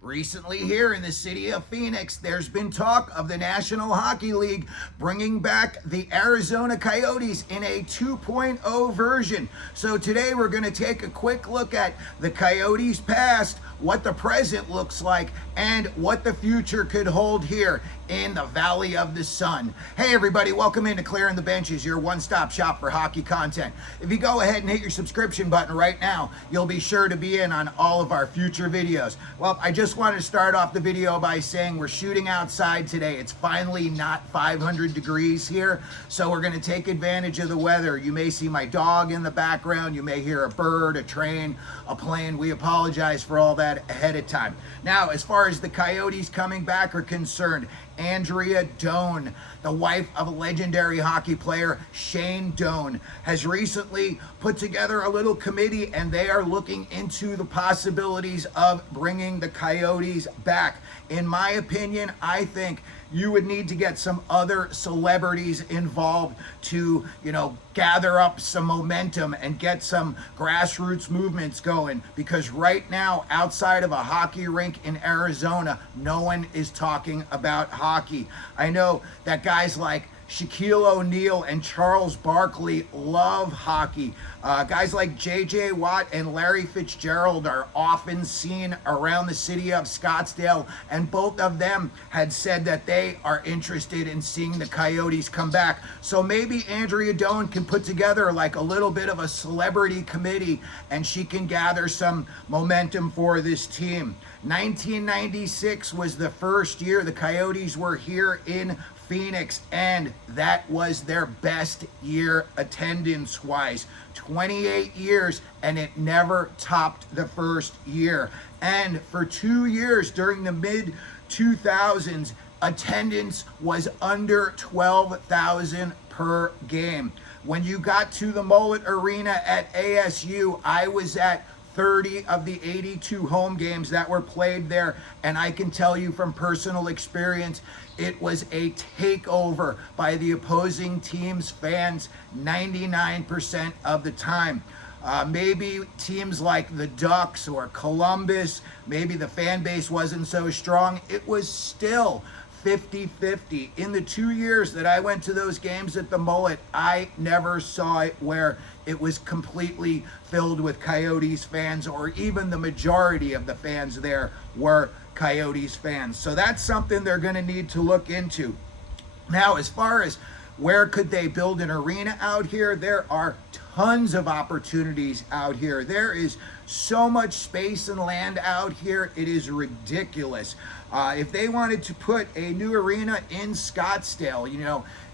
Recently here in the city of Phoenix, there's been talk of the National Hockey League bringing back the Arizona Coyotes in a 2.0 version. So today we're going to take a quick look at the Coyotes past, what the present looks like, and what the future could hold here in the Valley of the Sun. Hey everybody, welcome into Clearing the Benches, your one-stop shop for hockey content. If you go ahead and hit your subscription button right now, you'll be sure to be in on all of our future videos. Well, I just wanted to start off the video by saying we're shooting outside today. It's finally not 500 degrees here, so we're going to take advantage of the weather. You may see my dog in the background, you may hear a bird, a train, a plane. We apologize for all that ahead of time. Now, as far as the Coyotes coming back are concerned, Andrea Doan, the wife of a legendary hockey player, Shane Doan, has recently put together a little committee, and they are looking into the possibilities of bringing the Coyotes back. In my opinion, I think you would need to get some other celebrities involved to, gather up some momentum and get some grassroots movements going, because right now, outside of a hockey rink in Arizona, no one is talking about hockey. I know that guys like Shaquille O'Neal and Charles Barkley love hockey. Guys like J.J. Watt and Larry Fitzgerald are often seen around the city of Scottsdale, and both of them had said that they are interested in seeing the Coyotes come back. So maybe Andrea Doan can put together like a little bit of a celebrity committee, and she can gather some momentum for this team. 1996 was the first year the Coyotes were here in Phoenix, and that was their best year attendance-wise. 28 years, and it never topped the first year. And for 2 years during the mid-2000s, attendance was under 12,000 per game. When you got to the Mullet Arena at ASU, I was at 30 of the 82 home games that were played there, and I can tell you from personal experience, it was a takeover by the opposing team's fans 99% of the time. Maybe teams like the Ducks or Columbus, maybe the fan base wasn't so strong. It was still 50-50. In the 2 years that I went to those games at the Mullet, I never saw it where it was completely filled with Coyotes fans, or even the majority of the fans there were Coyotes fans. So that's something they're going to need to look into. Now, as far as where could they build an arena out here, there are tons of opportunities out here. There is so much space and land out here, it is ridiculous. If they wanted to put a new arena in Scottsdale,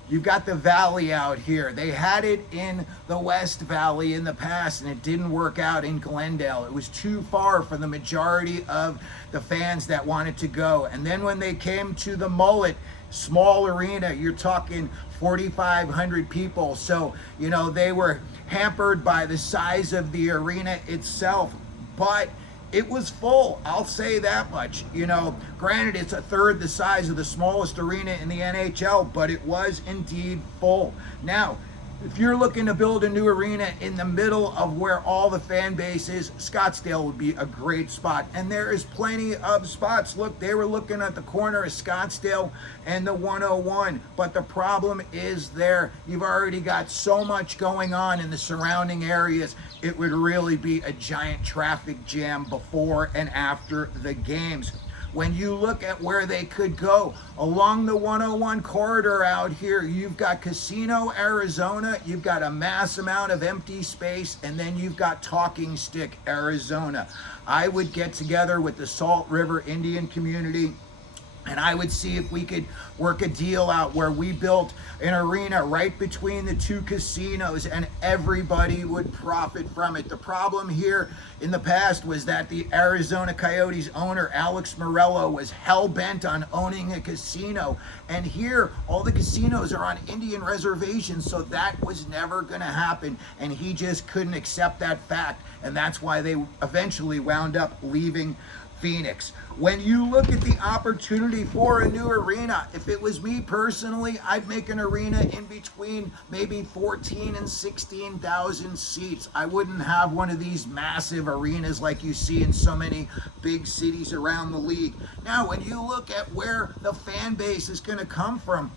you've got the Valley out here. They had it in the West Valley in the past, and it didn't work out in Glendale. It was too far for the majority of the fans that wanted to go. And then when they came to the Mullet, small arena, you're talking 4,500 people. So, they were hampered by the size of the arena itself, but it was full. I'll say that much. Granted, it's a third the size of the smallest arena in the NHL, but it was indeed full. Now, if you're looking to build a new arena in the middle of where all the fan base is, Scottsdale would be a great spot. And there is plenty of spots. Look, they were looking at the corner of Scottsdale and the 101. But the problem is there. You've already got so much going on in the surrounding areas. It would really be a giant traffic jam before and after the games. When you look at where they could go, along the 101 corridor out here, you've got Casino, Arizona, you've got a mass amount of empty space, and then you've got Talking Stick, Arizona. I would get together with the Salt River Indian community, and I would see if we could work a deal out where we built an arena right between the two casinos, and everybody would profit from it. The problem here in the past was that the Arizona Coyotes owner, Alex Morello, was hell-bent on owning a casino. And here, all the casinos are on Indian reservations, so that was never going to happen. And he just couldn't accept that fact, and that's why they eventually wound up leaving Phoenix. When you look at the opportunity for a new arena, if it was me personally, I'd make an arena in between maybe 14 and 16,000 seats. I wouldn't have one of these massive arenas like you see in so many big cities around the league. Now, when you look at where the fan base is going to come from,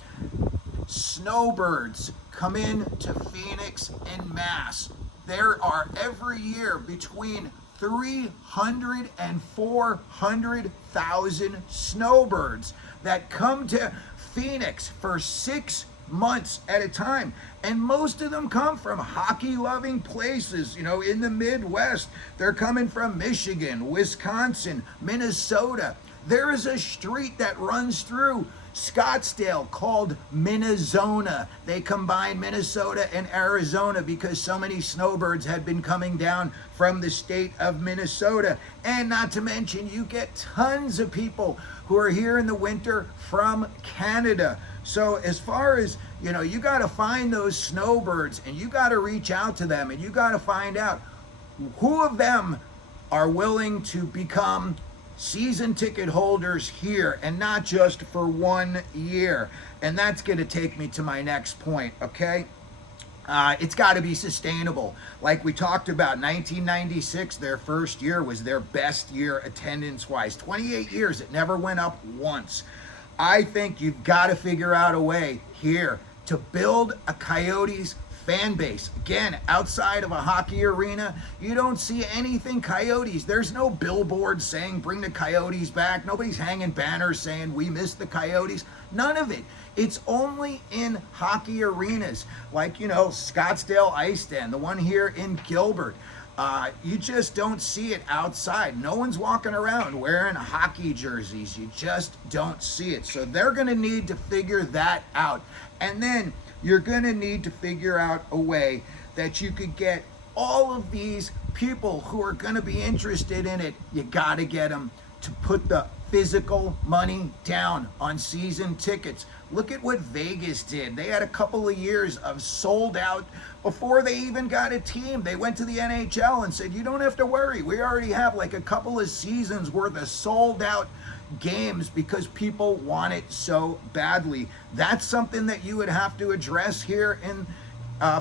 snowbirds come in to Phoenix en masse. There are every year between 300 and 400,000 snowbirds that come to Phoenix for 6 months at a time. And most of them come from hockey-loving places, in the Midwest. They're coming from Michigan, Wisconsin, Minnesota. There is a street that runs through Scottsdale called Minnesota. They combined Minnesota and Arizona because so many snowbirds had been coming down from the state of Minnesota. And not to mention, you get tons of people who are here in the winter from Canada. So as far as, you got to find those snowbirds and you got to reach out to them and you got to find out who of them are willing to become season ticket holders here and not just for 1 year. And that's going to take me to my next point, okay? It's got to be sustainable. Like we talked about, 1996, their first year was their best year attendance-wise. 28 years, it never went up once. I think you've got to figure out a way here to build a Coyotes fan base. Again, outside of a hockey arena, you don't see anything Coyotes. There's no billboard saying bring the Coyotes back. Nobody's hanging banners saying we miss the Coyotes. None of it. It's only in hockey arenas like, Scottsdale Ice Den, the one here in Gilbert. You just don't see it outside. No one's walking around wearing hockey jerseys. You just don't see it. So they're going to need to figure that out. And then you're going to need to figure out a way that you could get all of these people who are going to be interested in it. You got to get them to put the physical money down on season tickets. Look at what Vegas did. They had a couple of years of sold out before they even got a team. They went to the NHL and said, you don't have to worry. We already have like a couple of seasons worth of sold out games because people want it so badly. That's something that you would have to address here in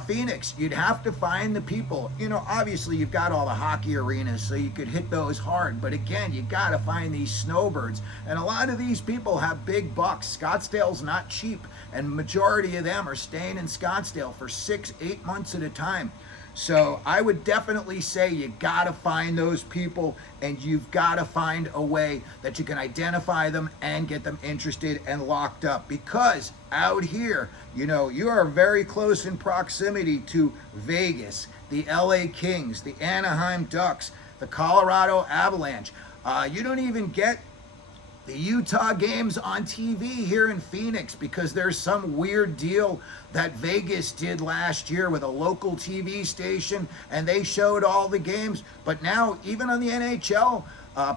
Phoenix. You'd have to find the people. Obviously you've got all the hockey arenas, so you could hit those hard. But again, you got to find these snowbirds. And a lot of these people have big bucks. Scottsdale's not cheap, and majority of them are staying in Scottsdale for 6-8 months at a time. So I would definitely say you got to find those people, and you've got to find a way that you can identify them and get them interested and locked up. Because out here, you are very close in proximity to Vegas, the LA Kings, the Anaheim Ducks, the Colorado Avalanche. You don't even get the Utah games on TV here in Phoenix because there's some weird deal that Vegas did last year with a local TV station, and they showed all the games. But now, even on the NHL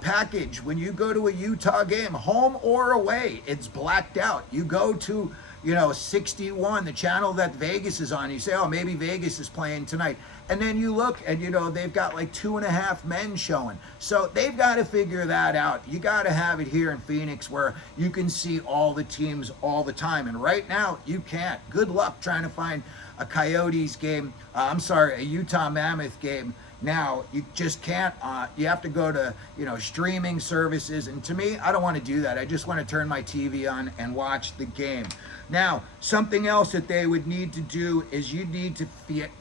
package, when you go to a Utah game, home or away, it's blacked out. You go to 61, the channel that Vegas is on. You say, oh, maybe Vegas is playing tonight. And then you look and, they've got like 2.5 men showing. So they've got to figure that out. You got to have it here in Phoenix where you can see all the teams all the time. And right now, you can't. Good luck trying to find a Coyotes game. A Utah Mammoth game. Now, you just can't. You have to go to, streaming services. And to me, I don't want to do that. I just want to turn my TV on and watch the game. Now, something else that they would need to do is you need to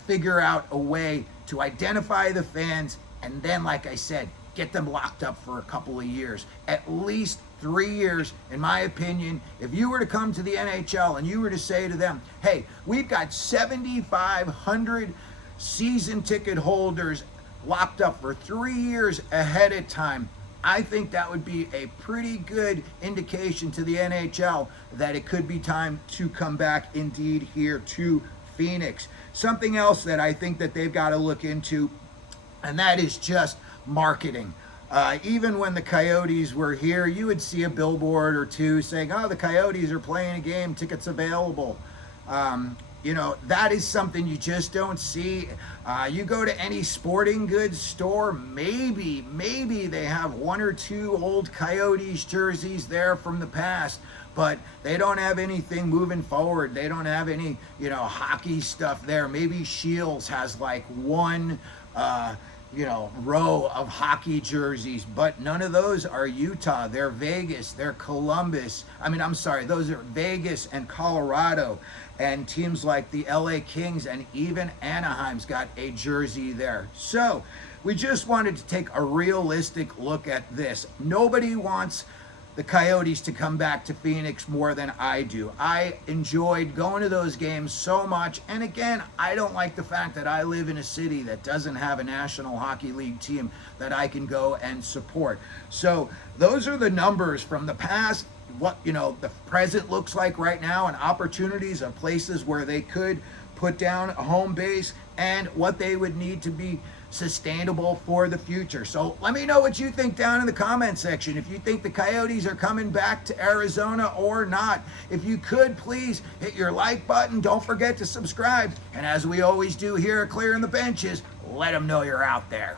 figure out a way to identify the fans and then, like I said, get them locked up for a couple of years. At least 3 years, in my opinion. If you were to come to the NHL and you were to say to them, hey, we've got 7,500 season ticket holders locked up for 3 years ahead of time, I think that would be a pretty good indication to the NHL that it could be time to come back indeed here to Phoenix. Something else that I think that they've got to look into, and that is just marketing. Even when the Coyotes were here, you would see a billboard or two saying, oh, the Coyotes are playing a game, tickets available. that is something you just don't see. You go to any sporting goods store, maybe they have one or two old Coyotes jerseys there from the past, but they don't have anything moving forward. They don't have any, hockey stuff there. Maybe Shields has like one, row of hockey jerseys, but none of those are Utah. They're Vegas, they're Columbus. I'm sorry, those are Vegas and Colorado, and teams like the LA Kings and even Anaheim's got a jersey there. So we just wanted to take a realistic look at this. Nobody wants the Coyotes to come back to Phoenix more than I do. I enjoyed going to those games so much. And again, I don't like the fact that I live in a city that doesn't have a National Hockey League team that I can go and support. So those are the numbers from the past, what the present looks like right now, and opportunities of places where they could put down a home base and what they would need to be sustainable for the future. So let me know what you think down in the comment section. If you think the Coyotes are coming back to Arizona or not. If you could, please hit your like button. Don't forget to subscribe. And as we always do here at Clearing the Benches, let them know you're out there.